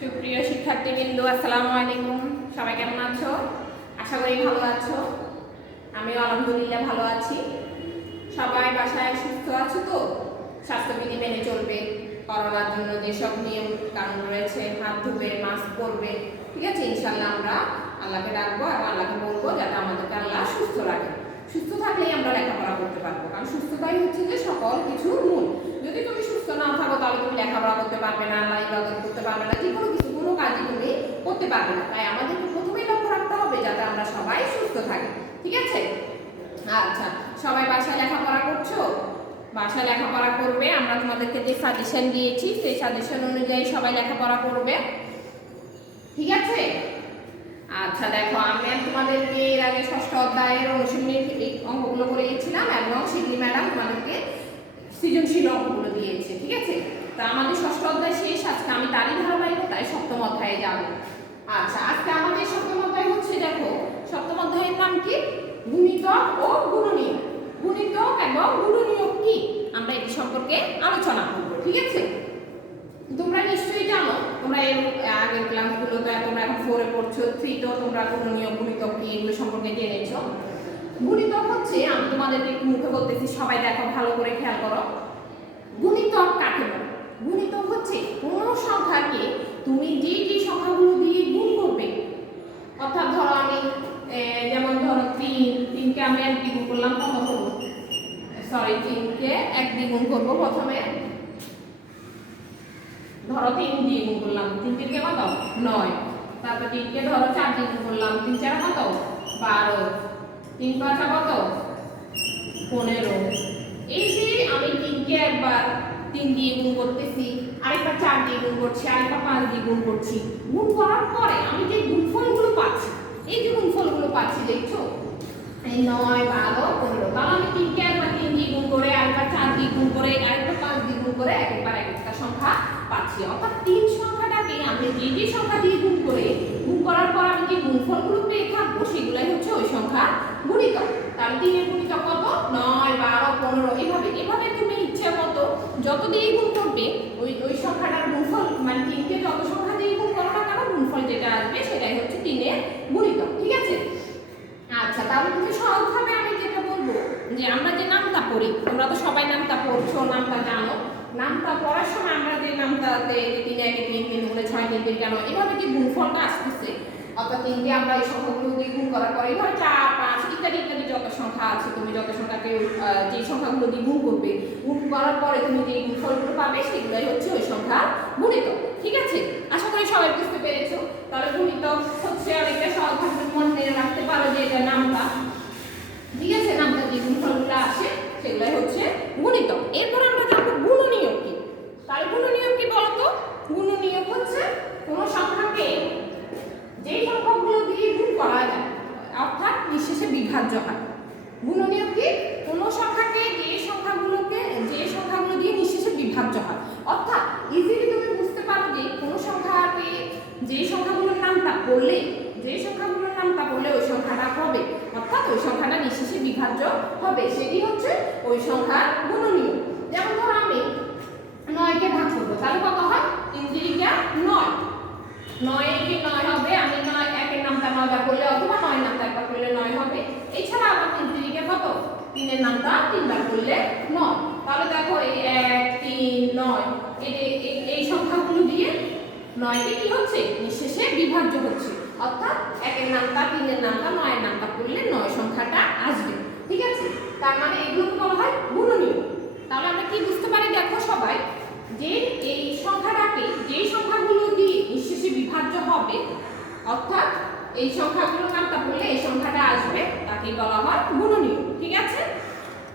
সুপ্রিয় শিক্ষার্থীবৃন্দ, আসসালামু আলাইকুম। সবাই কেমন আছো? আশা করি ভালো আছো। আমিও আলহামদুলিল্লাহ ভালো আছি। সবাই বাসায় সুস্থ আছো তো? স্বাস্থ্যবিধি মেনে চলবে। করোনার জন্য যেসব নিয়ম কানুন রয়েছে, হাত ধুবে, মাস্ক পরবে, ঠিক আছে? ইনশাল্লাহ আমরা আল্লাহকে ডাকবো আর আল্লাহকে বলবো যাতে আমাদেরকে আল্লাহ সুস্থ রাখে। সুস্থ থাকলেই আমরা লেখাপড়া করতে পারবো, কারণ সুস্থতাই হচ্ছে যে সকল কিছুর মূল। যদি তুমি সুস্থ না থাকো তাহলে তুমি লেখাপড়া করতে পারবে না, আল্লাহ ইবাদত করতে পারবে না, যে কোনো কিছু কোনো কাজই তুমি করতে পারবে না। তাই আমাদেরকে প্রথমেই লক্ষ্য রাখতে হবে যাতে আমরা সবাই সুস্থ থাকি, ঠিক আছে? আচ্ছা, সবাই বাসায় লেখাপড়া করছো? বাসায় লেখাপড়া করবে। আমরা তোমাদেরকে যে সাজেশন দিয়েছি সেই সাজেশন অনুযায়ী সবাই লেখাপড়া করবে, ঠিক আছে? আচ্ছা দেখো, আমি তোমাদেরকে এর আগে ষষ্ঠ অধ্যায়ের অনুশীলনীর অঙ্কগুলো করে গেছিলাম এবং শিবলি ম্যাডাম তোমাদেরকে সৃজনশীল অঙ্কগুলো দিয়েছে, ঠিক আছে? তা আমাদের ষষ্ঠ অধ্যায় শেষ। আজকে আমি তারই ধারাবাহিকতায় সপ্তম অধ্যায়ে যাব। আচ্ছা, আজকে আমাদের সপ্তম অধ্যায় হচ্ছে, দেখো সপ্তম অধ্যায়ের নাম কি? গুণিতক ও গুণনীয়ক। গুণিতক এবং গুণনীয়ক কি আমরা এটি সম্পর্কে আলোচনা করব, ঠিক আছে? তোমরা নিশ্চয়ই জানো, তোমরা এর আগের ক্লাসগুলোতে, তোমরা এখন 4 এ পড়ছো, 3 তো তোমরা গুণনীয়ক গুণিতক কি এগুলো সম্পর্কে জেনেছো। গুণিতক হচ্ছে, আমি তোমাদেরকে একটু মুখে বলতেছি, সবাই দেখো ভালো করে খেয়াল করো। গুণিতক কাকে বলে? গুণিতক হচ্ছে কোন সংখ্যাকে তুমি যে যে সংখ্যাগুলো দিয়ে গুণ করবে, অর্থাৎ ধরো আমি যেমন ধরো 3কে আমি 1 দিয়ে গুণ করলাম, কত হলো? সরি, 3কে 1 দিয়ে গুণ করবো। প্রথমে ধরো 3 দিয়ে গুণ করলাম, 3 কে কত? 9। তারপর 3কে ধরো 4 দিয়ে গুণ করলাম, 3 4 কত? 12। 3 5 কত? 15। এই যে আমি 3কে একবার 3 দিয়ে গুণ করতেছি, আরেকবার 4 দিয়ে গুণ করছি, আরেকবার 5 দিয়ে গুণ করছি। গুণ করার পরে আমি যে গুণফলগুলো পাচ্ছি, এই যে গুণফলগুলো পাচ্ছি দেখছো, এই 9 12 15, তাহলে আমি 3কে একবার 3 দিয়ে গুণ করে, আরেকবার 4 দিয়ে গুণ করে, আরেকবার 5 দিয়ে গুণ করে একবার একটা সংখ্যা পাচ্ছি। অর্থাৎ 3 সংখ্যাটাকে আমি যে যে সংখ্যা দিয়ে গুণ করে, গুণ করার পর আমি যে গুণফলগুলো পেয়ে থাকবো সেগুলাই হচ্ছে ওই সংখ্যার গুণিতক। তাহলে 3 এর গুণিতক কত? 9 12 15। এভাবে তুমি ইচ্ছা মতো যত দিয়ে গুণ করবে, ওই সংখ্যাটার গুণফল, মানে 3কে যত সংখ্যা দিয়ে গুণ করো না কেন, গুণফল যেটা আসবে সেটাই হচ্ছে 3 এর গুণিতক, ঠিক আছে? আচ্ছা, তাহলে তুমি সহজভাবে আমি যেটা বলবো, যে আমরা যে নামতা পড়ি, তোমরা তো সবাই নামতা পড়ছো, নামতা জানো। নামতা পড়ার সময় আমরা যে নামতাতে 3 1 3 3 গুণে 6 3 3 কেন এভাবে যে গুণফলটা আসতেছে, অর্থাৎ 3 দিয়ে আমরা এই সংখ্যাগুলো দিয়ে গুণ করার পরে এভাবে 4 5 ইত্যাদি ইত্যাদি যত সংখ্যা আছে, তুমি যত সংখ্যাকে যে সংখ্যাগুলো দিয়ে গুণ করবে, গুণ করার পরে তুমি যে গুণফলগুলো পাবে সেগুলোই হচ্ছে ওই সংখ্যার গুণিতক, ঠিক আছে? আশা করি সবাই বুঝতে পেরেছো। তাহলে গুণিতক হচ্ছে অনেকটা সহজভাবে মনে রাখতে পারো যে এটা নামতা, ঠিক আছে? নামতা যে গুণফলগুলো আসে সেগুলাই হচ্ছে গুণিতক। এরপর আমরা জানবো গুণনীয়ক কি। তাহলে গুণনীয়ক কি বলতো? গুণনীয়ক হচ্ছে কোন সংখ্যাকে যে সংখ্যাগুলো দিয়ে গুণ করা যায়, অর্থাৎ নিঃশেষে বিভাজ্য হয়। গুণনীয়ক কি? কোন সংখ্যাকে যে সংখ্যাগুলো দিয়ে নিঃশেষে বিভাজ্য হয়। অর্থাৎ ইজিলি তুমি বুঝতে পারো যে কোন সংখ্যাকে যে সংখ্যাগুলোর নামটা পড়লে ওই সংখ্যাটা হবে, অর্থাৎ ওই সংখ্যাটা নিঃশেষে বিভাজ্য হবে, সেটি হচ্ছে ওই সংখ্যার গুণনীয়ক। যেমন ধরো আমি 9কে ভাগ করব, তাহলে কত হয়? 3 3 9। 9 এ 9 হবে, আমি 9 একের নামটা 9 বার করলে, অথবা 9 নামটা একবার করলে 9 হবে। এছাড়া আবার 3 3 কত? 3 এর নামটা 3 বার করলে 9। তাহলে দেখো এই 1 3 9, এই সংখ্যাগুলো দিয়ে 9কে কি হচ্ছে? নিঃশেষে বিভাজ্য হচ্ছে, অর্থাৎ একের নামটা 3 এর নামটা 9 এর নামটা করলে 9 সংখ্যাটা আসবে, ঠিক আছে? তার মানে এগুলোকে বলা হয় গুণনীয়ক। তাহলে আমরা কি বুঝতে পারি দেখো সবাই, যে এই সংখ্যাটাকে যে সংখ্যাগুলো দিয়ে নিঃশেষে বিভাজ্য হবে, অর্থাৎ এই সংখ্যাগুলোর নামটা বললে এই সংখ্যাটা আসবে, তাকে বলা হয় গুণনীয়ক, ঠিক আছে?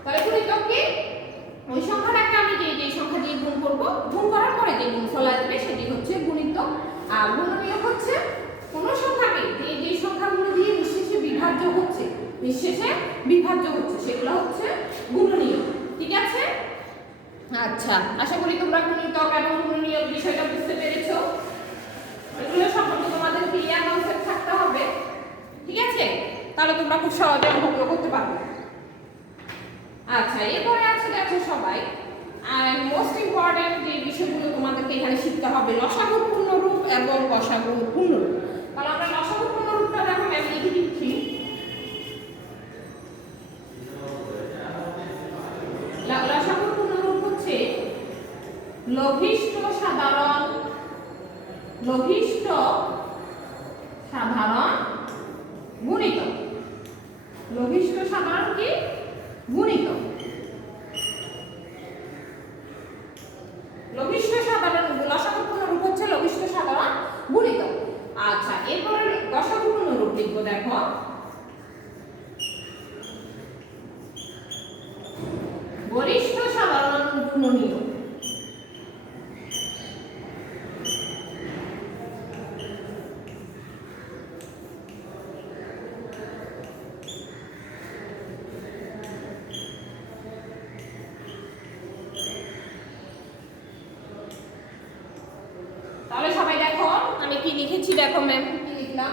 তাহলে গুণিতক কি? ওই সংখ্যাটাকে আমি যে সংখ্যা দিয়ে গুণ করব, গুণ করার পরে যে গুণফল আসবে সেটি হচ্ছে গুণিতক। আর গুণনীয়ক হচ্ছে কোন সংখ্যাকে যে সংখ্যাগুলো দিয়ে নিঃশেষে বিভাজ্য হচ্ছে সেগুলো হচ্ছে গুণনীয়ক, ঠিক আছে? আচ্ছা, আশা করি তোমরা গুণিতক এবং গুণনীয়ক বিষয়টা বুঝতে পেরেছো। এগুলো সম্পর্কে তোমাদের ক্লিয়ার কনসেপ্ট থাকতে হবে, ঠিক আছে? তাহলে তোমরা খুব সহজে অঙ্কগুলো করতে পারবে। আচ্ছা, এরপরে আছে দেখো সবাই, আর মোস্ট ইম্পর্টেন্ট যে বিষয়গুলো তোমাদেরকে এখানে শিখতে হবে, লসাগু পূর্ণরূপ এবং গসাগুর পূর্ণরূপ। তাহলে আমরা লসাগুর পূর্ণরূপটা দেখো ম্যাম লিখে দিচ্ছি। লসাগুর পূর্ণরূপ হচ্ছে লঘিষ্ঠ সাধারণ গুণিতক। লঘিষ্ঠ সাধারণ কি গুণিতক। লঘিষ্ঠ সাধারণ লসাগুর পূর্ণরূপ হচ্ছে লঘিষ্ঠ সাধারণ গুণিতক। আচ্ছা, এরপরে গসাগুর পূর্ণরূপ লিখবো। দেখো গরিষ্ঠ সাধারণ গুণনীয়। তাহলে সবাই দেখো আমি কি লিখেছি, দেখো ম্যাম কি লিখলাম।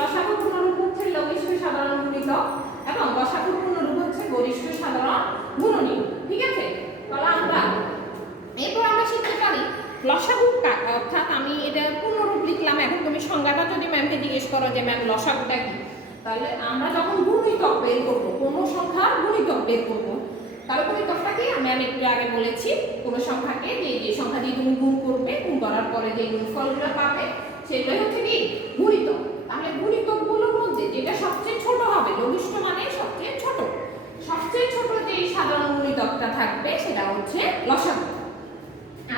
লসাগুর পূর্ণরূপ হচ্ছে লঘিষ্ঠ সাধারণ গুণিতক এবং গসাগুর পূর্ণরূপ হচ্ছে গরিষ্ঠ সাধারণ গুণনীয়। ঠিক আছে, তাহলে আমরা এরপর আমরা শিখতে পারি লসাগু, অর্থাৎ আমি এটা পূর্ণরূপ লিখলাম। এখন তুমি সংজ্ঞাটা যদি ম্যামকে জিজ্ঞেস করো যে ম্যাম লসাগুটা কি, তাহলে আমরা যখন গুণিতক বের করবো, কোনো সংখ্যার গুণিতক বের করবো, তাহলে গুণিতকটা কি ম্যাম একটু আগে বলেছি, কোনো সংখ্যাকে যে সংখ্যা দিয়ে তুমি গুণ করবে, গুণ করার পরে যে গুণফলগুলো পাবে সেগুলোই হচ্ছে কি গুণিতক। তাহলে গুণিতকগুলোর মধ্যে যেটা সবচেয়ে ছোট হবে, লঘিষ্ঠ মানে সবচেয়ে ছোট যে সাধারণ গুণিতকটা থাকবে সেটা হচ্ছে লসাগু।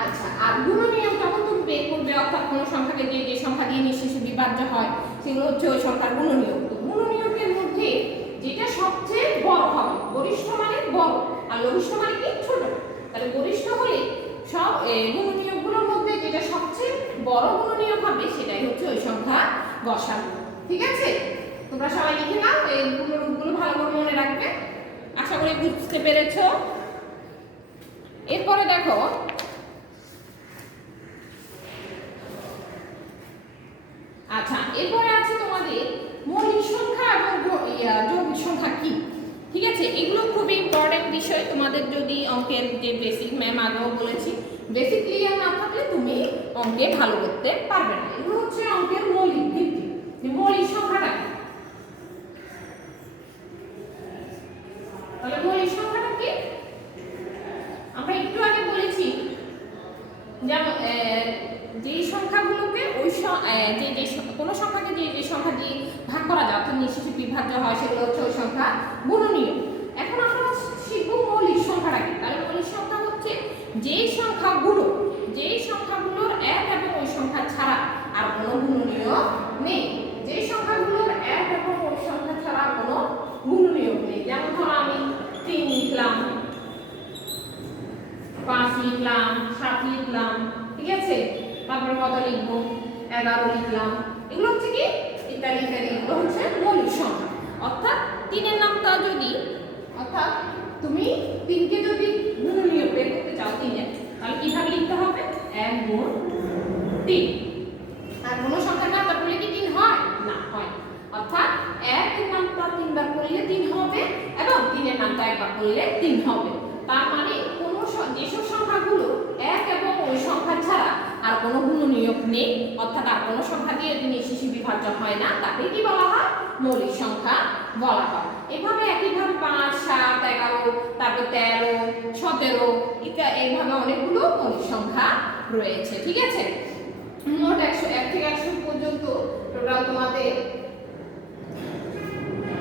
আচ্ছা, আর গুণনীয়ক যখন তুমি বের করবে, অর্থাৎ কোনো সংখ্যাকে যে সংখ্যা দিয়ে নিঃশেষে বিভাজ্য হয় সেগুলো হচ্ছে ওই সংখ্যার গুণনীয়ক। তো গুণনীয়কের মধ্যে যেটা সবচেয়ে বড় হবে, গরিষ্ঠ মানে বড় আর লঘিষ্ঠ মানে কি ছোট, তাহলে গরিষ্ঠ হলে সব গুণনীয়কগুলোর মধ্যে যেটা সবচেয়ে বড় গুণনীয়ক হবে সেটাই হচ্ছে ওই সংখ্যা গসাগু। ঠিক আছে, তোমরা সবাই লিখে নাও, এই গুণরূপগুলো ভালো করে মনে রাখবে। আশা করি বুঝতে পেরেছো। এরপরে দেখো আচ্ছা, এরপরে আছে তোমাদের মৌলিক সংখ্যা এবং যৌগিক সংখ্যা কি। ঠিক আছে, এগুলো খুবই ইম্পর্টেন্ট বিষয় তোমাদের। যদি অঙ্কের যে বেসিক, ম্যাম আগেও বলেছি, বেসিক ক্লিয়ার না থাকলে তুমি অঙ্কে ভালো করতে পারবে না। এগুলো হচ্ছে অঙ্কের মৌলিক ভিত্তি। যে মৌলিক সংখ্যাটা কি, তাহলে মৌলিক সংখ্যাটা কি আমরা একটু আগে বলেছি, যেমন যে সংখ্যাগুলোকে ওই কোনো সংখ্যাকে যে সংখ্যা দিয়ে ভাগ করা যায়, অর্থাৎ নিঃশেষে বিভাজ্য হয়, সেগুলো হচ্ছে ওই সংখ্যা গুণনীয়। এখন আমরা শিখব মৌলিক সংখ্যাটা কি। তাহলে মৌলিক সংখ্যা হচ্ছে যেই সংখ্যাগুলোর এক এবং ওই সংখ্যা ছাড়া আর কোনো গুণনীয় নেই। যেই সংখ্যাগুলোর এক এবং ওই সংখ্যা ছাড়া কোনো গুণনীয় নেই। যেমন ধরো আমি 3 লিখলাম, 5 লিখলাম, 7 লিখলাম, ঠিক আছে, তারপরে কত লিখবো, 11 লিখলাম, এগুলো হচ্ছে কি ইত্যাদি ইত্যাদি, এগুলো হচ্ছে মৌলিক সংখ্যা। অর্থাৎ 3-এর নামটা যদি, অর্থাৎ তুমি 3কে যদি গুণনীয় বের করতে চাও 3-এর, তাহলে কিভাবে লিখতে হবে, 1 গুণ 3। আর কোনো সংখ্যার নামটা করলে কি 3 হয় না, হয়। অর্থাৎ 1-এর নামটা 3 বার করলে 3 হবে এবং 3-এর নামটা একবার করলে 3 হবে। তার মানে কোনো যেসব সংখ্যাগুলো এক এবং ওই সংখ্যা ছাড়া আর কোনো গুণনীয়ক নেই, অর্থাৎ আর কোনো সংখ্যা দিয়ে নিঃশেষে বিভাজ্য হয় না, তাকে কি বলা হয়, মৌলিক সংখ্যা বলা হয়। এভাবে একইভাবে 5, 7, 11, তারপর 13, 17 এইভাবে অনেকগুলো মৌলিক সংখ্যা রয়েছে। ঠিক আছে, মোট 1 থেকে 100 পর্যন্ত টোটাল তোমাদের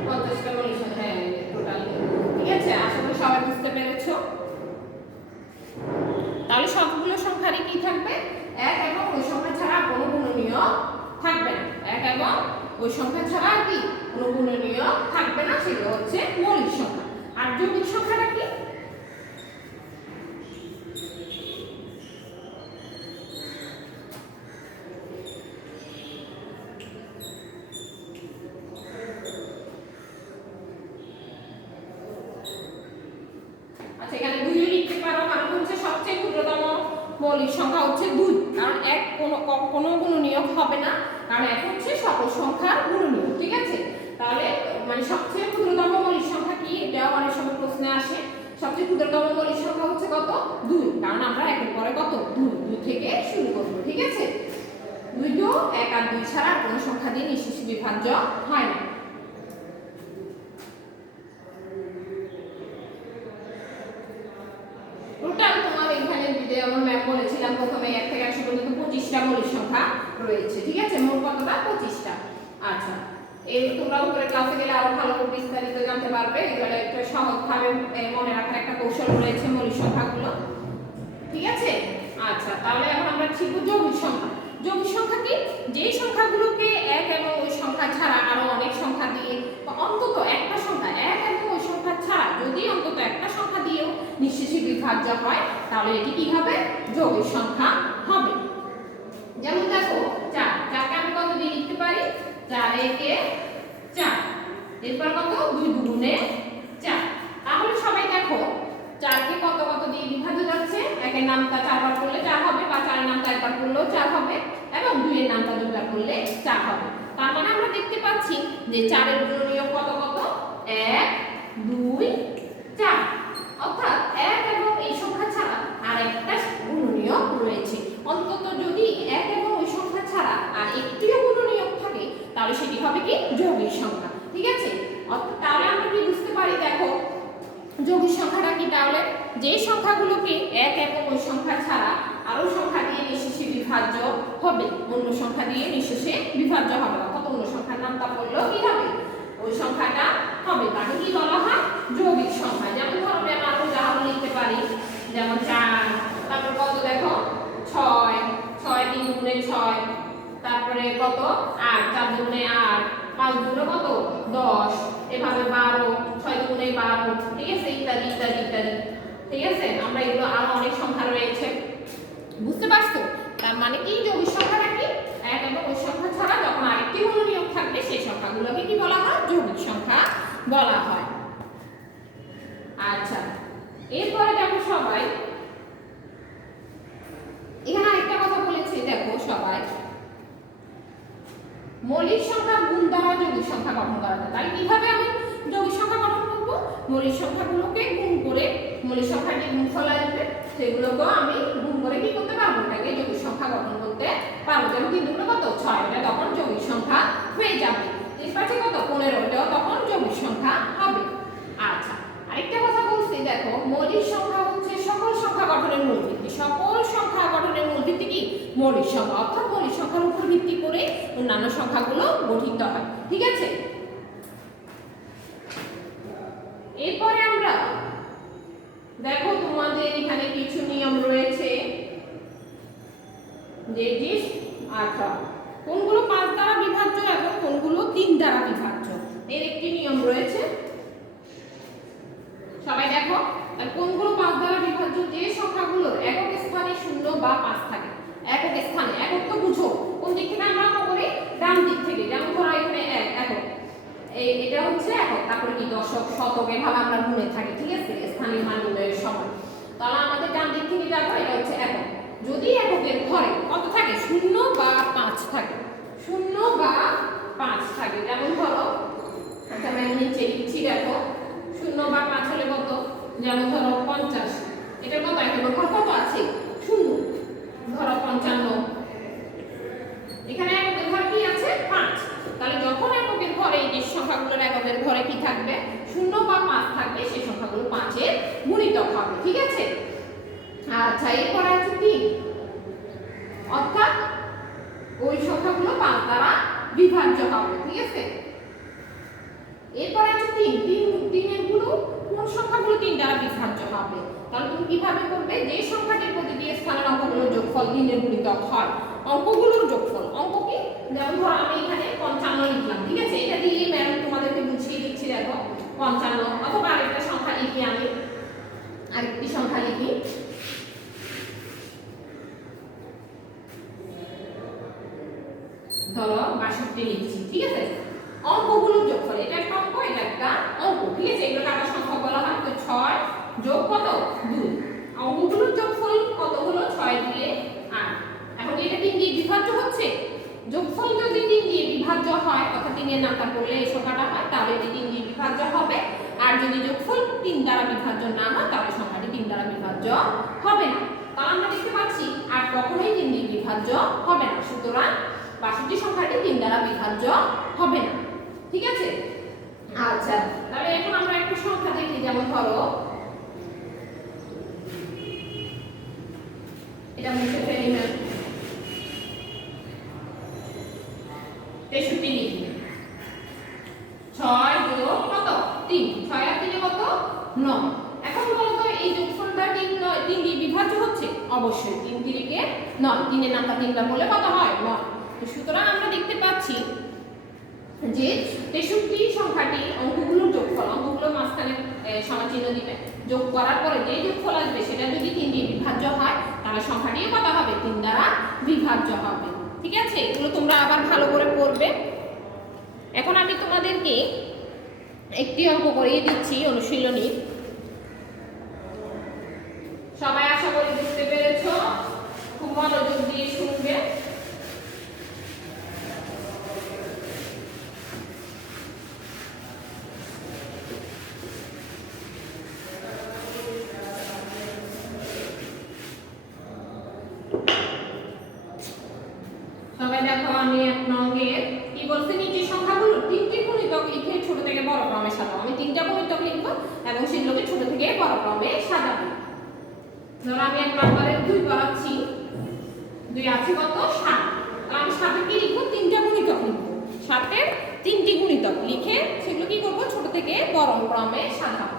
50টা মৌলিক সংখ্যা টোটাল। ঠিক আছে, আশা করি সবাই বুঝতে পেরেছো। তাহলে সবগুলো সংখ্যারই কি থাকবে, এক এবং ওই সংখ্যা ছাড়া কোনো গুণনীয় থাকবে না। এক এবং ওই সংখ্যা ছাড়া কি কোনো গুণনীয় থাকবে না, সেগুলো হচ্ছে মৌলিক সংখ্যা। আর যৌগিক সংখ্যাটা কি, আচ্ছা এখানে 2 লিখতে পারো, কারণ হচ্ছে সবচেয়ে ক্ষুদ্রতম মৌলিক সংখ্যা হচ্ছে 2, কারণ এক কোনো গুণনীয়ক হবে না, কারণ এক হচ্ছে সকল সংখ্যার গুণনীয়ক। ঠিক আছে, তাহলে মানে সবচেয়ে ক্ষুদ্রতম মৌলিক সংখ্যা কি, এটাও অনেক সময় প্রশ্নে আসে। সবচেয়ে ক্ষুদ্রতম মৌলিক সংখ্যা হচ্ছে কত, 2, কারণ আমরা একের পরে কত 2 থেকে শুরু করব। ঠিক আছে, 2 2 1 আর 2 ছাড়া কোনো সংখ্যা দিয়ে নিঃশেষে বিভাজ্য হয় না। টোটাল তোমার এখানে যেমন ম্যাম বলেছিলাম প্রথমে 1 থেকে 100 পর্যন্ত 25টা মৌলিক সংখ্যা রয়েছে, ঠিক আছে? মোট কতটা? 25টা। আচ্ছা, এই তোমরা উপরে ক্লাসে গেলে আরো ভালো বিস্তারিত জানতে পারবে। এগুলো একটু সহজভাবে মনে রাখার একটা কৌশল রয়েছে মৌলিক সংখ্যাগুলো, ঠিক আছে? আচ্ছা, তাহলে এখন আমরা শিখব যৌগিক সংখ্যা। যৌগিক সংখ্যা কি? যেই সংখ্যাগুলোকে এক এবং ওই সংখ্যা ছাড়া আরো অনেক সংখ্যা দিয়ে বা অন্তত একটা সংখ্যা এক এবং ওই সংখ্যা ছাড়া যদি অন্তত একটা সংখ্যা দিয়েও নিঃশেষে বিভাজ্য হয় তাহলে এটি কি হবে? যৌগিক সংখ্যা হবে। যেমন দেখো 4, 4কে আমি কত দিয়ে লিখতে পারি? 4 একে 4, এরপর কত? 2 দুগুণে 4। তাহলে সবাই দেখো 4কে কত কত দিয়ে বিভাজ্য যাচ্ছে? একের নামটা 4 বার করলে 4 হবে, বা 4 এর নামটা একবার করলেও 4 হবে, এবং 2 এর নামটা 2 বার করলে 4 হবে। তার মানে আমরা দেখতে পাচ্ছি যে 4 এর গুণনীয় কত কত? 1 2 4, অর্থাৎ 1 এবং এই সংখ্যা ছাড়া আরেকটা গুণনীয় রয়েছে। অন্তত যদি 1 এবং ওই সংখ্যা ছাড়া আর একটিও গুণনীয় থাকে তাহলে সেটি হবে কি? যৌগিক সংখ্যা, ঠিক আছে? তাহলে আমরা কি বুঝতে পারি? দেখো যৌগিক সংখ্যাটা কি? তাহলে যে সংখ্যাগুলোকে 1 এবং ওই সংখ্যা ছাড়া আরো সংখ্যা দিয়ে নিঃশেষে বিভাজ্য হবে, অন্য সংখ্যা দিয়ে নিঃশেষে বিভাজ্য হবে, অর্থাৎ অন্য সংখ্যার নামটা বললেও কি হবে? ওই সংখ্যাটা হবে, তাকে কি বলা হয়? যৌগিক সংখ্যা। যেমন ধরো আমরা আরো উদাহরণ লিখতে পারি, যেমন 4, তারপর কত দেখো 6, 6 3 গুণে 6, তারপরে কত 8, 4 দুগুণে 8, 5 দুগুণে কত 10, এভাবে 12, 6 দুগুণে 12, ঠিক আছে? ইত্যাদি ইত্যাদি ইত্যাদি, ঠিক আছে? আমরা এগুলো আরো অনেক সংখ্যা রয়েছে, বুঝতে পারছো? তার মানে কি? যৌগিক সংখ্যাটা কি? 1 এবং ওই সংখ্যা ছাড়া যখন আরেকটি গুণনীয়ক থাকবে সেই সংখ্যাগুলোকে কি বলা হয়? যৌগিক সংখ্যা বলা হয়। আচ্ছা, এরপরে দেখো সবাই এখানে আরেকটা কথা বলেছি, দেখো সবাই মৌলিক সংখ্যা গুণ দ্বারা যৌগিক সংখ্যা গঠন করা যায়। তাহলে কিভাবে আমি যৌগিক সংখ্যা গঠন করব? মৌলিক সংখ্যাগুলোকে গুণ করে মৌলিক সংখ্যার যে গুণফল আসবে সেগুলোকে আমি গুণ করে কি করতে পারবো? এটাকে যৌগিক সংখ্যা গঠন করতে পারবো। যেমন 3 দুগুণে কত 6, এটা তখন যৌগিক সংখ্যা হয়ে যাবে। 3 5 কত 15, এটাও তখন যৌগিক সংখ্যা হবে। আচ্ছা, আরেকটা কথা বলছি, দেখো মৌলিক সংখ্যা হচ্ছে সকল সংখ্যা গঠনের মূল ভিত্তি। সকল সংখ্যা গঠনের মূল ভিত্তি কি? মৌলিক সংখ্যা, অর্থাৎ মৌলিক সংখ্যার উপর ভিত্তি করে অন্যান্য সংখ্যাগুলো গঠিত হয়, ঠিক আছে? এরপরে আমরা দেখো তোমাদের এখানে কিছু নিয়ম রয়েছে যে আচ্ছা কোনগুলো 5 দ্বারা বিভাজ্য এবং কোনগুলো 3 দ্বারা বিভাজ্য এর একটি নিয়ম রয়েছে। সবাই দেখো কোনগুলো 5 দ্বারা বিভাজ্য? যে সংখ্যাগুলোর একক স্থানে 0 বা 5 থাকে। একক স্থানে, একক তো বুঝো কোন দিক থেকে আমরা অঙ্ক করি? ডান দিক থেকে। যেমন ধরো এখানে একক, এটা হচ্ছে একক, তারপরে কি দশক শতক এভাবে আমরা গুণে থাকি, ঠিক আছে? স্থানীয় মান নির্ণয়ের সময়। তাহলে আমাদের ডান দিক থেকে দেখো এটা হচ্ছে একক। যদি এককের ঘরে কত থাকে? 0 বা 5 থাকে, 0 বা 5 থাকে। যেমন ধরো আচ্ছা আমি নিচে লিখছি, দেখো 0 বা 5 হলে কত? যেমন ধরো 50, এটা কত? এককের ঘর কত আছে? 0। ধরো 55, এখানে এককের ঘরে কি আছে? 5। তাহলে যখন এককের ঘরে এই যে সংখ্যাগুলোর এককের ঘরে কি থাকবে? 0 বা 5 থাকবে, সেই সংখ্যাগুলো 5 এর গুণিতক হবে, ঠিক আছে? আচ্ছা, এরপরে আছে 3, অর্থাৎ ওই সংখ্যাগুলো 5 দ্বারা বিভাজ্য হবে, ঠিক আছে? এরপরে আছে 3, 3 এর গুলো কোন সংখ্যাগুলো 3 দ্বারা বিভাজ্য হবে? তাহলে তুমি কিভাবে করবে? যে সংখ্যাটির প্রতিটি স্থানের অঙ্কগুলোর যোগফল 3 এর গুণিতক হয়, অঙ্কগুলোর যোগফল। অঙ্ক কি? যেমন ধরো আমি এখানে 55 লিখলাম, ঠিক আছে? এটা দিয়ে ম্যাম তোমাদেরকে বুঝিয়ে দিচ্ছি, দেখো 55, অথবা আরেকটা সংখ্যা লিখি, আমি আরেকটি সংখ্যা লিখি, ধরো 62 লিখছি, ঠিক আছে? অঙ্কগুলোর যোগফল, এটা একটা অঙ্ক, এটা একটা অঙ্ক, ঠিক আছে? এগুলোকে আমরা সংখ্যা বলা হয়। তো 6 যোগ কত? 2, অঙ্কগুলোর যোগফল কত হলো? 6 দিয়ে 8। এখন এটা 3 দিয়ে বিভাজ্য হচ্ছে, যোগফল যদি 3 দিয়ে বিভাজ্য হয়, অর্থাৎ 3 এর নামটা করলে এই সংখ্যাটা হয়, তাহলে এটি 3 দিয়ে বিভাজ্য হবে। আর যদি যোগফল 3 দ্বারা বিভাজ্য না হয় তাহলে সংখ্যাটি 3 দ্বারা বিভাজ্য হবে না। তাহলে আমরা দেখতে পাচ্ছি আর কখনোই 3 দিয়ে বিভাজ্য হবে না। সুতরাং সুতরাং 62 সংখ্যাটি 3 দ্বারা বিভাজ্য হবে না। ঠিক আছে? আচ্ছা, তাহলে এখন আমরা একটা সংখ্যা দেখি, যেমন ধরো এটা মুছে ফেলি না, 63 লিখি। 6 যোগ কত 3, 6 আর 3 কত 9। এখন বলো তো এই যোগফলটা 3 দিয়ে বিভাজ্য হচ্ছে? অবশ্যই, 3 3 9, 3 এর নামটা 3 বার বলে কত হয় 9। তো সুতরাং আমরা দেখতে পাচ্ছি যে 63 সংখ্যাটি অঙ্কগুলোর যোগফল, অঙ্কগুলোর মাঝখানে সমাচিহ্ন দিবে, যোগ করার পরে যে যোগফল আসবে সেটা যদি 3 দিয়ে বিভাজ্য হয় তাহলে সংখ্যাটিও কত হবে 3 দ্বারা বিভাজ্য হবে। ঠিক আছে? এগুলো তোমরা আবার ভালো করে পড়বে। এখন আমি তোমাদেরকে একটি অঙ্ক করিয়ে দিচ্ছি অনুশীলনী। সবাই আশা করি বুঝতে পেরেছো, খুব মনোযোগ দিয়ে শুনবে। সবাই দেখো, আমি এক নঙ্গের কি বলছি, নিচের সংখ্যাগুলো 3টি গুণিতক লিখে ছোট থেকে বড় ক্রমে সাজাও। আমি 3টা গুণিতক লিখবো এবং সেগুলোকে ছোট থেকে বড় ক্রমে সাজাবো। ধরো আমি 1 নম্বরে 2 করাচ্ছি, 2 আছে কত 7। তাহলে আমি 7 এর কি লিখবো, 3টা গুণিতক লিখবো। 7 এর 3টি গুণিতক লিখে সেগুলো কি করব, ছোট থেকে বড় ক্রমে সাজাবো।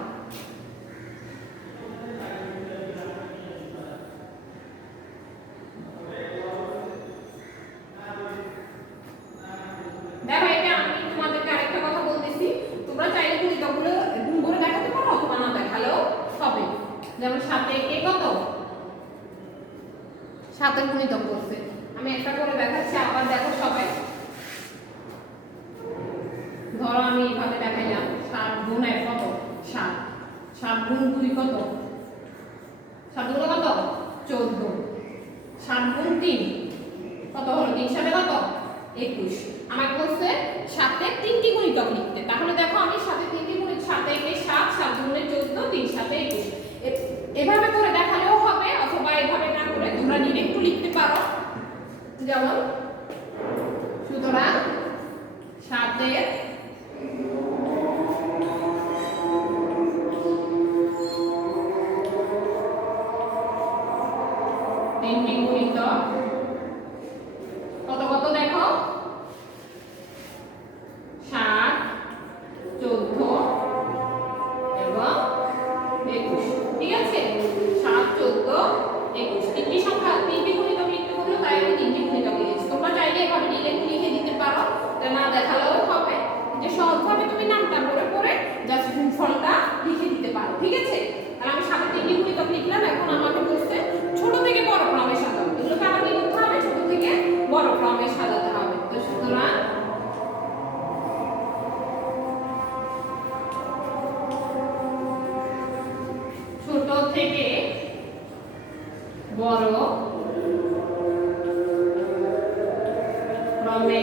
দেখো, এটা আমি তোমাদেরকে আরেকটা কথা বলতেছি, তোমরা চাইলে গুণিতকগুলো গুণ করে দেখাতে পারো অথবা না দেখালেও হবে। যেমন 7 এ কত 7 এর গুণিতক করছে, আমি একটা করে দেখাচ্ছি, আবার দেখো সবাই। ধরো আমি এইভাবে দেখাইলাম, 7 গুণ 1 কত 7, 7 গুণ 2 কত 7 গুণ কত 14, 7 গুণ 3 কত হলো, 3 7 কত 21। আমাকে বলছে 7 এর 3টি গুণিতক লিখতে। তাহলে দেখো আমি 7 এর 3টি গুণিতক, 7 এ 7, 7 গুণে 14, 3 7 21। এভাবে করে দেখালেও হবে অথবা এভাবে না করে তোমরা ডিরেক্ট লিখতে পারো। যেমন সুতরাং 7 এর 3টি গুণিতক কত কত দেখো, 7, 14 এবং 21। ঠিক আছে? 7, 14, 21 তিনটি সংখ্যা, 3টি গুণিতক লিখতে বললো, তাই আমি 3টি গুণিতক লিখেছি। তোমরা চাইলে এভাবে ডিরেক্ট লিখে দিতে পারো, না দেখালেও হবে, যে সহজভাবে তুমি নামটা পড়ে পড়ে জাস্ট গুণফলটা লিখে দিতে পারো। ঠিক আছে? তাহলে আমি 7 এর 3টি গুণিতক লিখলাম। এখন আমাকে বলছে ছোট থেকে বড় ক্রমে সাজাও। এগুলোকে আবার কি করতে হবে, ছোট থেকে বড় ক্রমে সাজাতে হবে। তো সুতরাং ছোট থেকে বড় ক্রমে